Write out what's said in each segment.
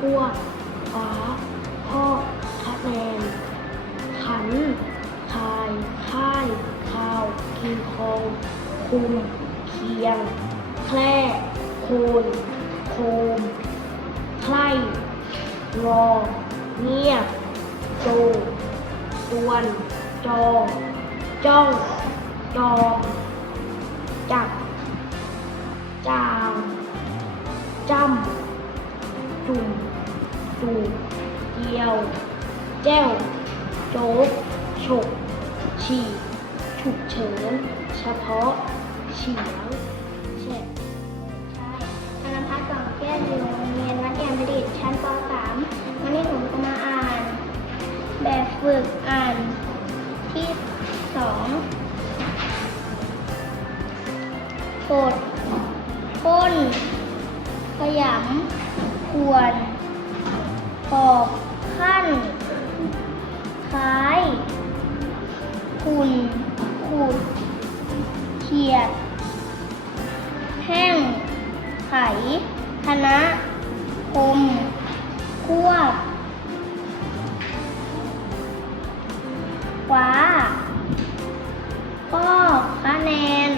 พวกฟ้าพ่อคะแนน ขัน คาย ค่าย ข่าวคิงคองคุม เคียง แคร่โคนโคมใคร่รอ เงียบโจตวน จอ จ้อง จอมจับ จาง จำ จุ่มจูเกียวแจ้ว โจ๊กฉกฉี่ฉุกเฉิน เฉพาะเฉียงแฉะใช่ธนพัฒน์กล่องแก้วอยู่โรงเรียนวัดยามประดิษฐ์ชั้นป .3 วันนี้ผมจะมาอ่าน แบบฝึกอ่านที่สองกดพ้นขยำ ควรปอกขั้นคล้าย คุณขุดเขียด แห้ง ไข คณะ คม ควบฟ้าป้อกคะแนน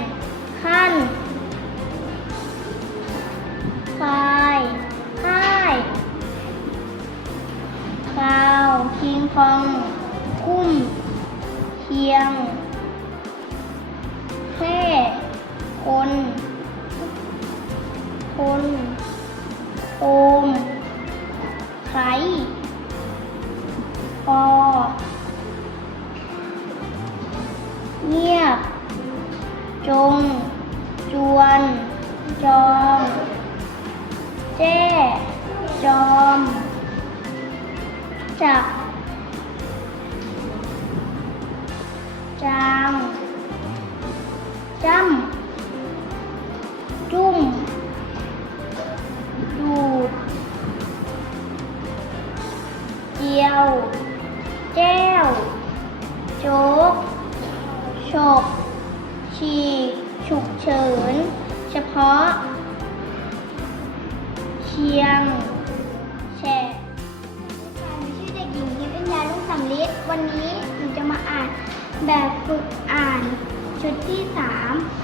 คิงคองคุ้มเคียง แค่คน คนโอมไครปอเงียบ จง จวน จองแจ้ จอม จับ ชียง แชร์ฉัชื่อเด็กหญิงนิพิญญาลูกสำลิดวันนี้หนูจะมาอ่านแบบฝึกอ่านชุดที่ 3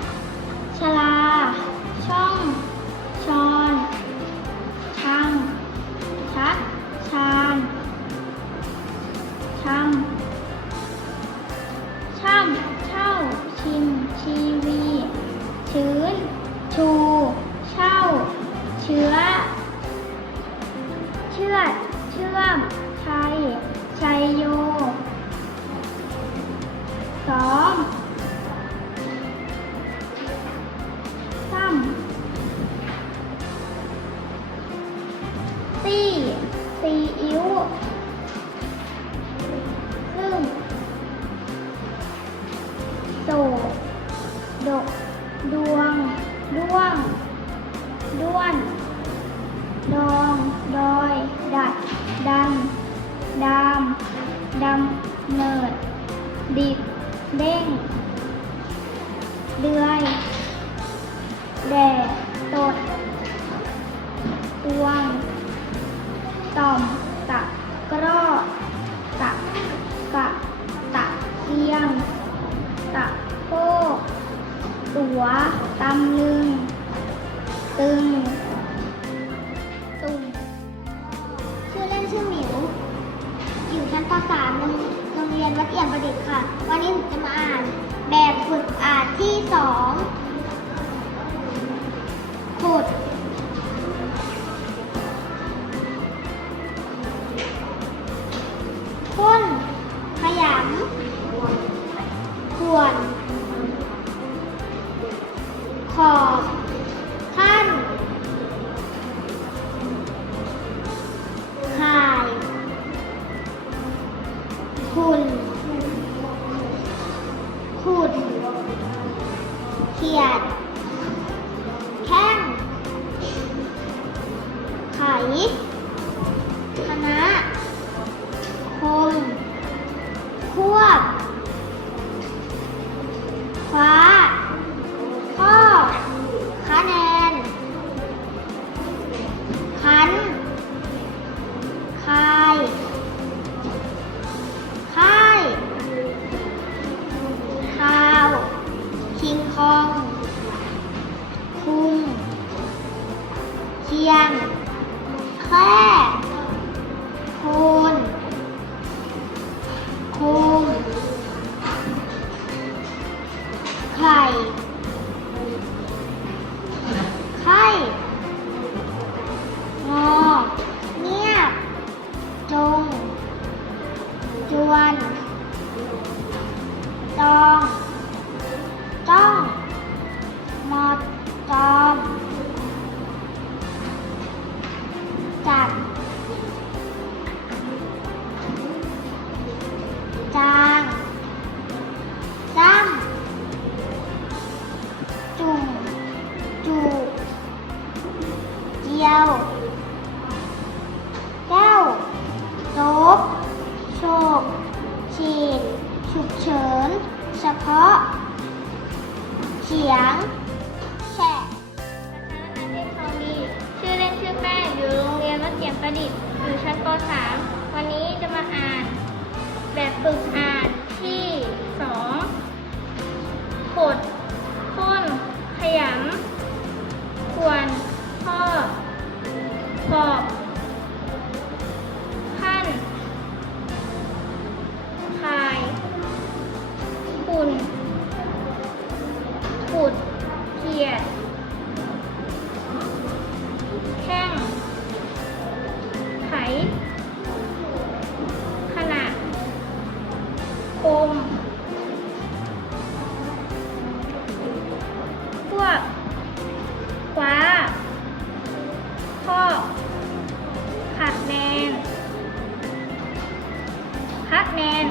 ด้วง ด้วน ดอง ดอย ดัด ดัน ดามดำเนิด ดิบ เด้ง เดือย แดดตดตวง ต่อม ว ตำลึง ตึง ตุ่มชื่อเล่นชื่อหมิว อยู่ชั้นป .3 โรงเรียนวัดเอี่ยมประดิษฐ์ค่ะ วันนี้หนูจะมาอ่าน แบบฝึกอ่านที่สองขุด ข ไข่ ลม พวกคว้าข้อผักแนนพักแนน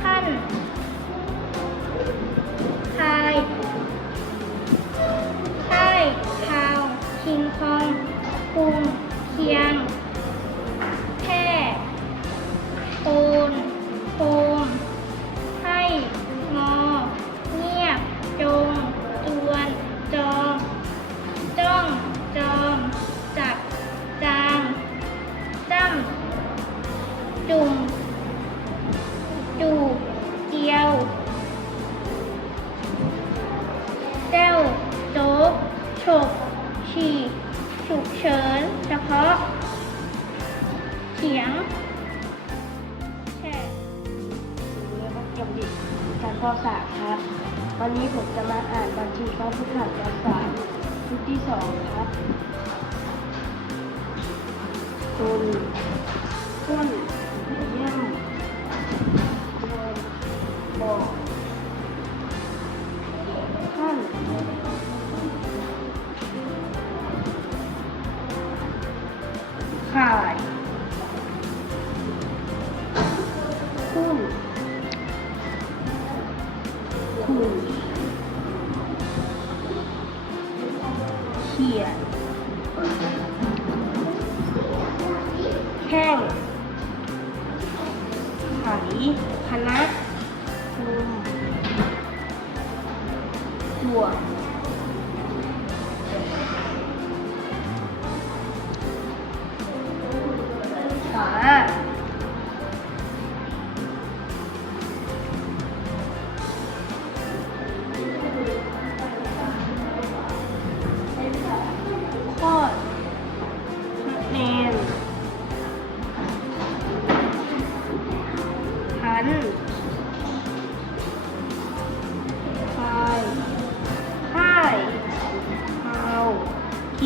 ขั้นทยใต้ทาว ชิงคองคุณียง แค่โอนโคมให้งอ เงียบ จงตวน จองจ้อง จอม จับ จางจ้ำจุ่ม จูบเดียวแจ้วโจ๊กฉกฉีกฉุกเฉินาะ เขียงแช่เรียกว่าจำดิการข้อสาครับ วันนี้ผมจะมาอ่านบัญชีข้อผู้ขัดการสารชุดที่สองครับคุณต้นเยี่ยมบอก ขายหุ้น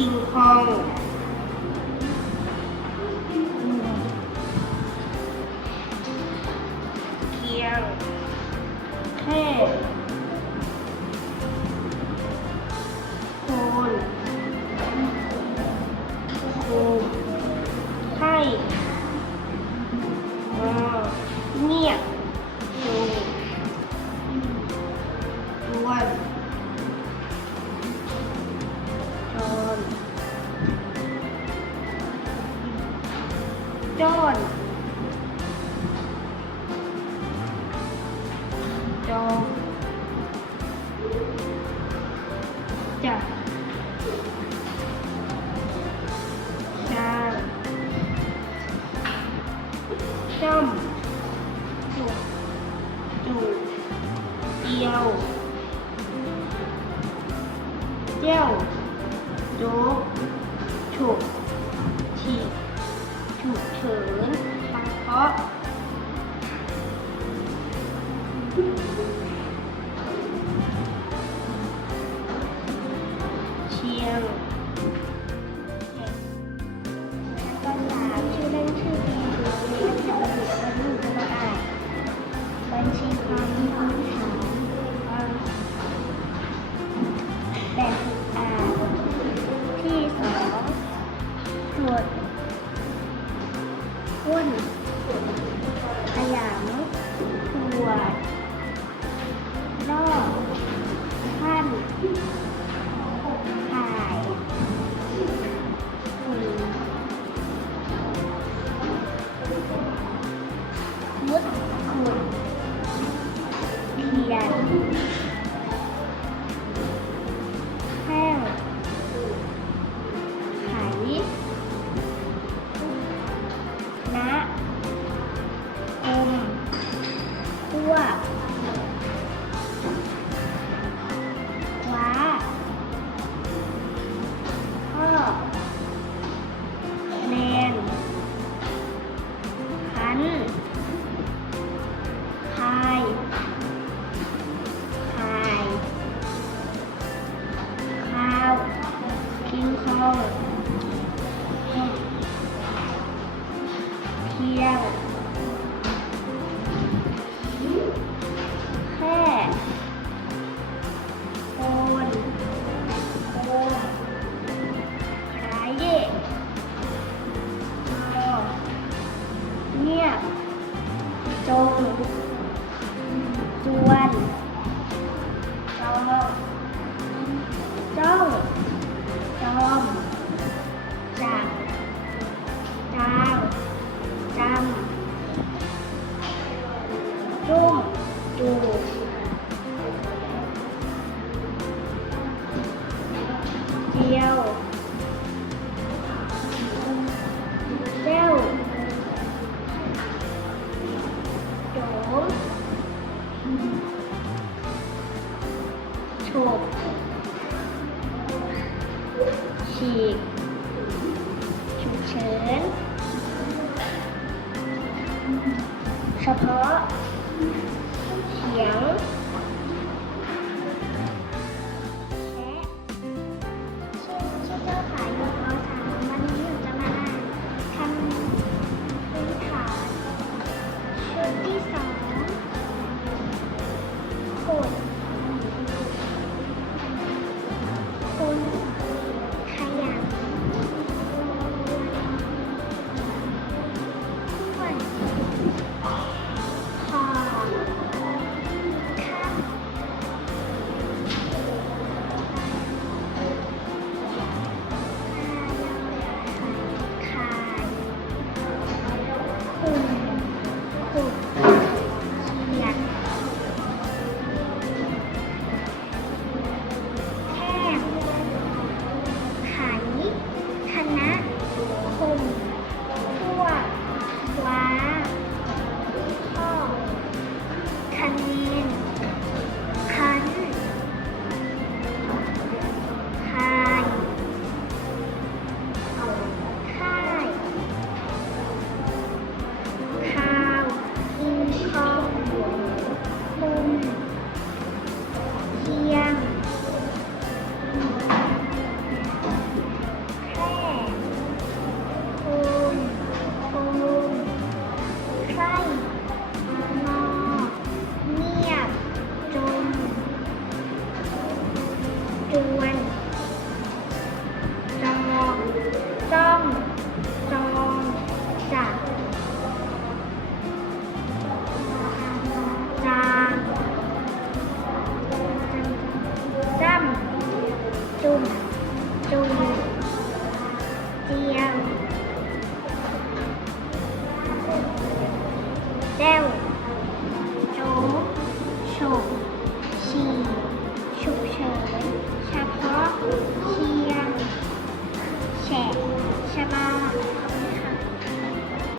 คิงคอง จอนจอมจับจางจ้ำจุกจูบเอียวเจ้าโจ๊กฉุกฉีก เฉินทังเคราะห์ Trâu Trâu Trôm Trà Trao Trăm Trung Trù Chiều Trốn ฉกฉีกฉุกเฉินเฉพาะเสียง